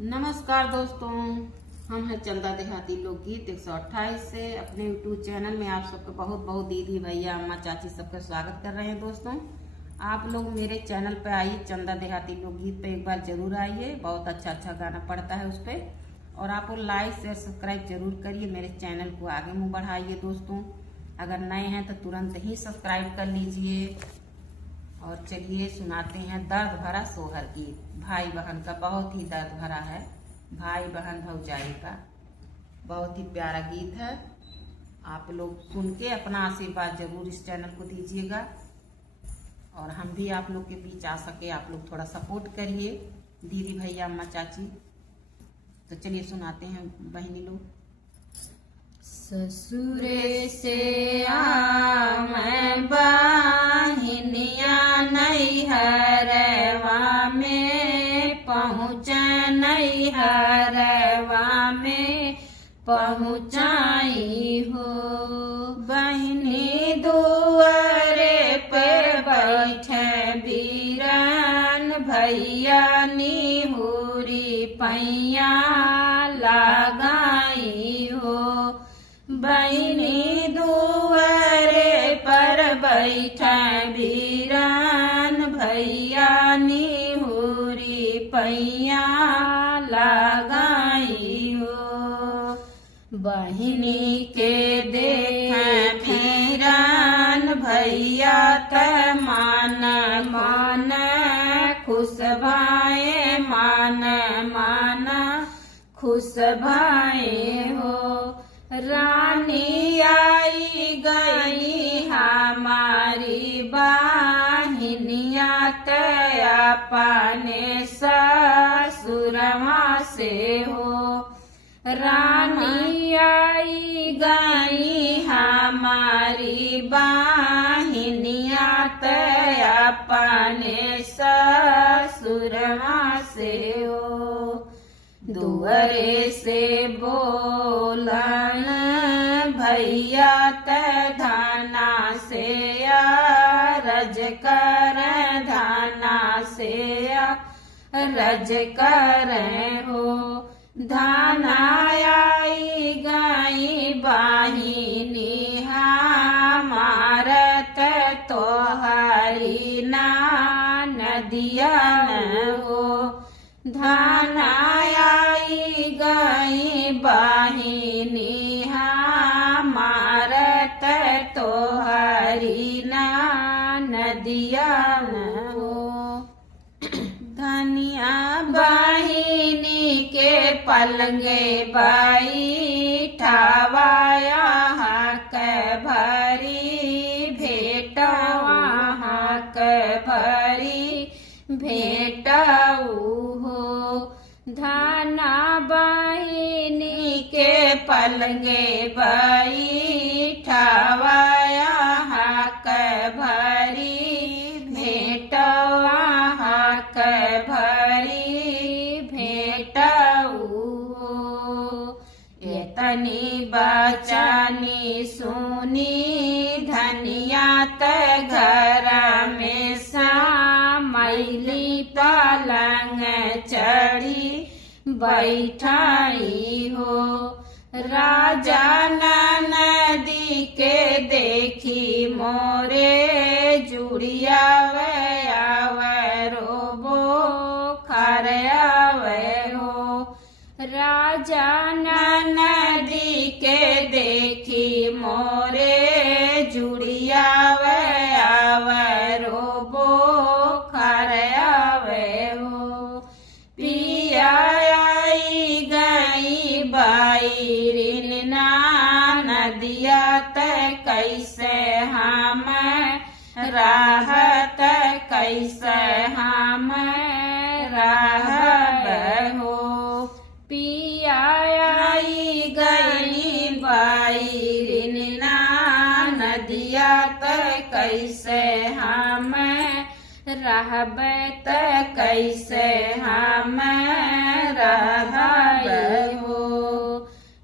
नमस्कार दोस्तों, हम हैं चंदा देहाती लोकगीत 128 से। अपने यूट्यूब चैनल में आप सबका बहुत बहुत दीदी भैया अम्मा चाची सबका स्वागत कर रहे हैं। दोस्तों, आप लोग मेरे चैनल पे आइए, चंदा देहाती लोकगीत पे एक बार जरूर आइए। बहुत अच्छा अच्छा गाना पड़ता है उस पर। और आप लोग लाइक शेयर सब्सक्राइब जरूर करिए, मेरे चैनल को आगे मुँह बढ़ाइए। दोस्तों, अगर नए हैं तो तुरंत ही सब्सक्राइब कर लीजिए। और चलिए सुनाते हैं दर्द भरा सोहर गीत। भाई बहन का बहुत ही दर्द भरा है, भाई बहन भौजाई का बहुत ही प्यारा गीत है। आप लोग सुन के अपना आशीर्वाद जरूर इस चैनल को दीजिएगा। और हम भी आप लोग के बीच आ सके, आप लोग थोड़ा सपोर्ट करिए दीदी भैया अम्मा चाची। तो चलिए सुनाते हैं बहनी लोग। ससुरे से मैं बहिनिया नैहरवा में पहुँच, नैहरवा में पहुँचाई हो। बहिनी दुआरे पे बैठे बीरन भैया निहुरी पैया लगाई हो। बहिनी दुआरे पर बैठे बीरन भैया निहुरी पैया लगाई हो। बहिनी के देखे बीरन भैया त मान मान खुश भाए, मान मान खुश भाए हो। रानी आई गई हमारी बहिनिया तया पाने ससुरवा से हो। रानी आई गई हमारी बहिनिया तया पाने ससुरवा से हो। दुआरे से बोलन भैया त धाना से रज कर, धाना से रज कर हो। धाना आई गई बाहिनी हमारत तोहरी ना नदिया हो। धाना आई गई बहिनी हमारत तोहरी ना नदिया हो। धनिया बहिनी के पलंगे बाई ठावाया हाक भरी भेटवा, हाक भरी भेटऊ हो। धाना बहिनी के पलंगे बाई ठावाया हाक भरी भेटवा, हाक भरी भेटऊ हो। एतनी बचानी सुनी धनिया त घर में मैली पलंग चढ़ी बैठाई हो। राजा नदी के देखी मोरे जुड़िया वे रोबो खरयावे हो। राजा नदी के देखी मोरे जुड़िया वे रोबो खरयावे हो। पिया आई गई बाई ना नदिया त कैसे हम राहत, कैसे हम रहब हो। पिया आई गई बाई ना नदिया त कैसे हम रहब, त कैसे हम रहब हो।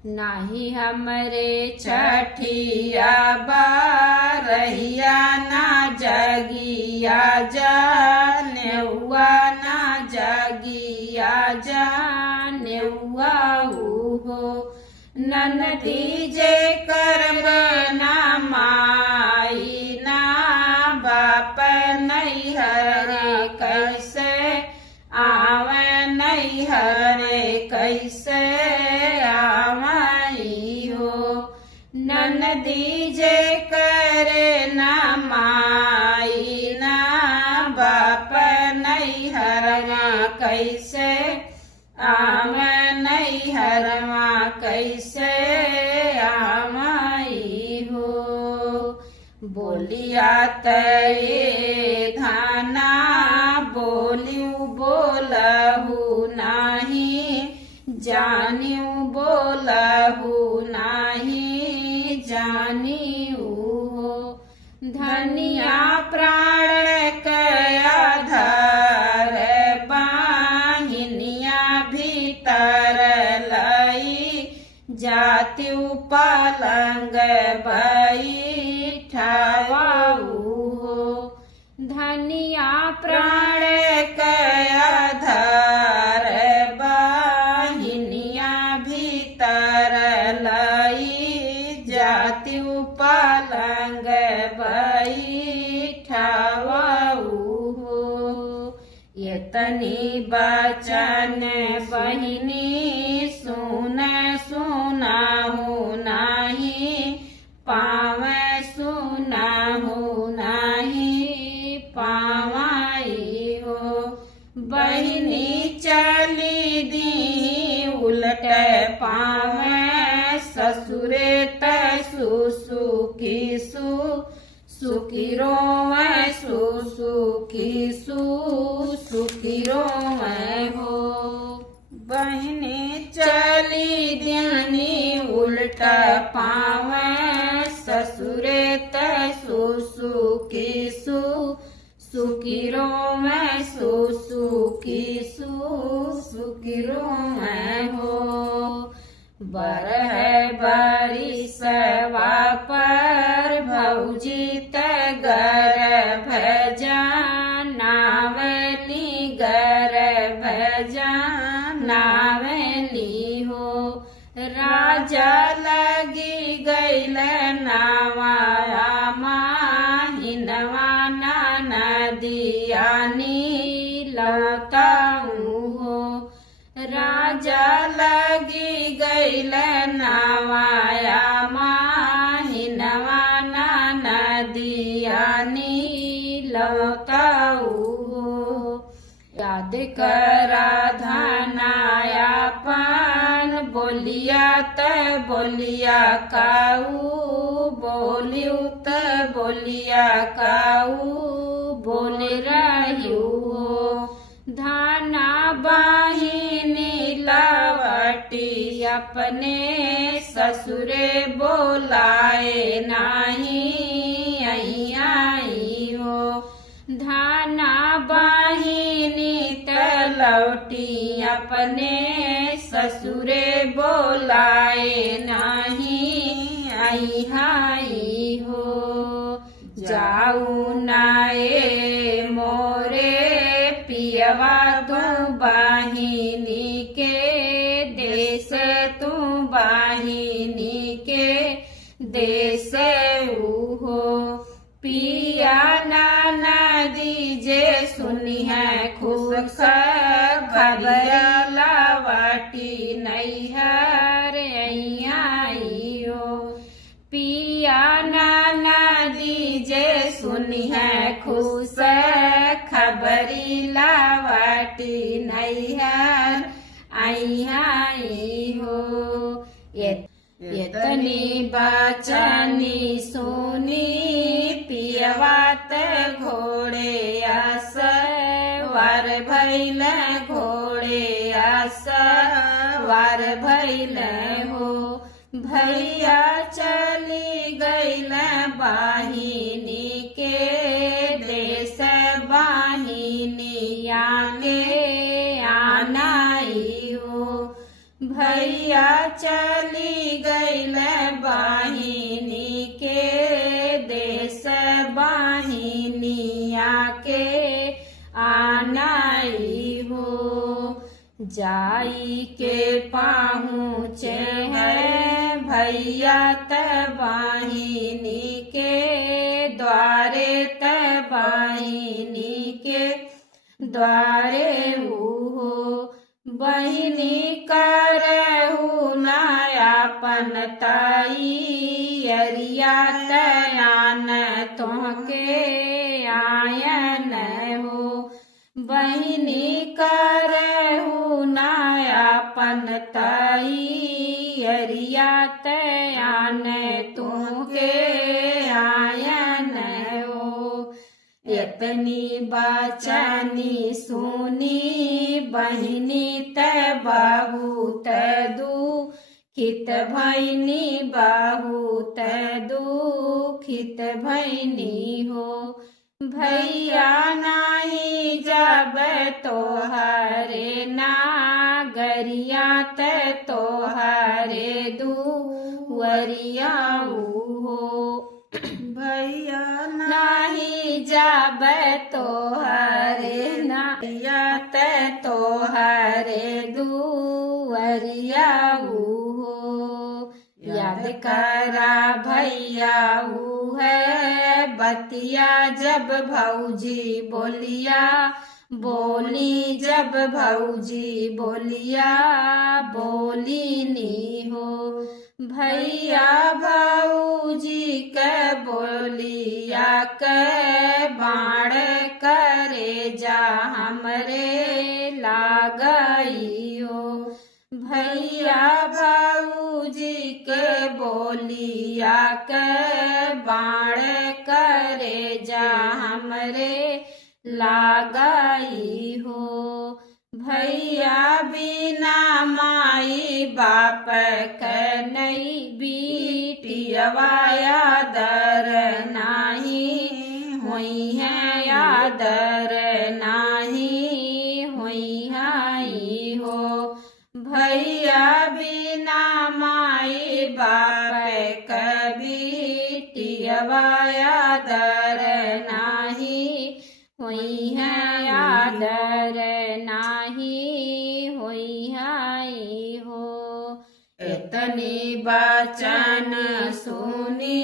नाही हमरे छठिया बारहिया ना जगिया जाने हुआ ना जगिया जान नेउआ हो। ननदी जे कर्म ना माई ना बाप नैहर कैसे आवे नैहर कैसे आवई हो। ननदी जे करे ना माई ना बाप नैहरवा कैसे आवे नैहरवा कैसे आवई हो। बोलिया तये धाना बोलियू बोलहु नाही जानियू बोलहु नाही जानियू हो। धनिया प्राण कया धर बाहिनिया भीतर लई जातियू पलंग बैठावाऊ हो। धनिया प्राण कया धर बाहिनिया भीतर लई जातियू पलंग बैठावाऊ हो। यतनी बचन बहिनी सुन सुनाहु नाही पावे सुनाहु नाही पावाई हो। बहिनी चली दी उलट पावे ससुरे तसु किसु सुखी रोवे सुखी रोवे हो। बहिनी चली दियानी उल्टा पावे ससुरे तसु किसु सुखी रोवे सुखी रोवे हो। बरह बारिशवा पर भौजी गर्भ जानावली गर्भ जानावली हो। राजा लगी गैल नावाया माहिनवा नदियानी लताऊ हो। राजा लगी गैल नावाया माहिनवा नदियानी लताऊ हो। याद करा धनाया पान बोलिया त बोलिया काऊ बोलियू त बोलिया काऊ बोल रही हो। धाना बाहिनी लवटी अपने ससुरे बोलाए नाही आई हो। धाना बाहिनी तलौटी अपने ससुरे बोलाए नाही आई हो। जाऊ नाए मोरे पियवा तू बाहिनी के देश तू बाहिनी के देश हो। पिया नाना दीजे सुनी है खुश खबर लावाटी नैहर आई हो। पिया नाना दीजे सुनी है खुश खबरी लावाटी नैहर आई हो। यतनी बचनी सुनी पियवात घोड़े आस वार भैल घोड़े आस वार भैल हो। भैया चली गैल बाहिनी के देश बाहिनी आगे आनाई हो। भैया चली गैल बाहिनी के देश बाहिनी आके आनाई हो। जाई के पहुँचे हैं भैया तबाहिनी के द्वारे, तबाहिनी के द्वारे हो बहिनी करहु नयापन ताई अरिया तयान तोहके आयन हो बहिनी करहु नयापन ताई अरिया तयान तोहके आयन हो यतनी बचनी सुनी बहिनी त बहुत दुखित भैनी बहुत दुखित भैनी हो भैया नाही जब तोहरे नागरिया त तोहरे दुवरिया हो भैया नाही जब तोहरे नाया त तोहरे दुवरिया हो याद करा भैया है बतिया जब भौजी बोलिया बोली जब भौजी बोलिया बोली नी हो भैया भौजी के बोलिया के बाण करे जा हमरे लागई हो भैया भौजी के बोलिया के बाण करे जा हमरे लागई हो भैया बिना माई बाप के नई बेटियवा यादर नाही हुई है यादर नाही हुई है हो भैया बिना माई बाप के बेटियवा यादर नाही हुई है यादर नाही हुई है हो इतनी बचन सुनी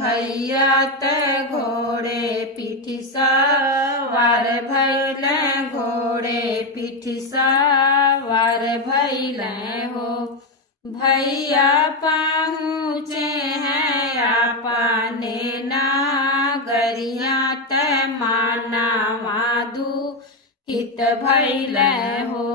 भैया त घोड़े पीठी सवार भैल घोड़े पीठी सवार भैल हो भैया पहुँचे हैं अपने नागरिया त माना वादू हित भैल हो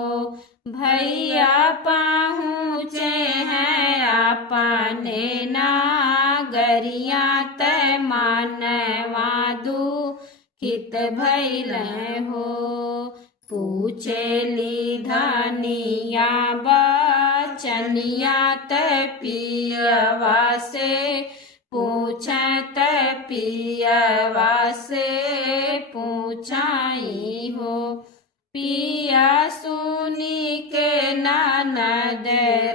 भैया पहुँचे हैं अपने नागरिया त मानवा दुखित भैल हो पूछेली धनिया बचनिया त पियवा से पूछत पियवा से पूछाई हो पिया सुनी के ननद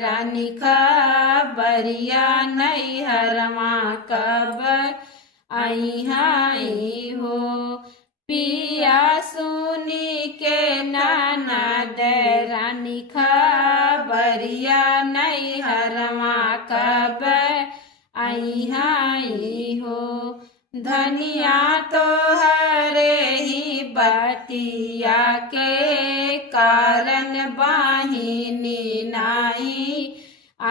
रानी खबरिया नैहरवा कब आई हाई हो पिया सुनी के ननद रानी खबरिया नैहरवा कब आई हाई हो धनिया तो हरे ही बतिया के कारण बाहिनी नाही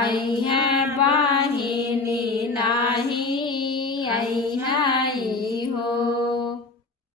आई है बाहिनी नाही आई हाई हो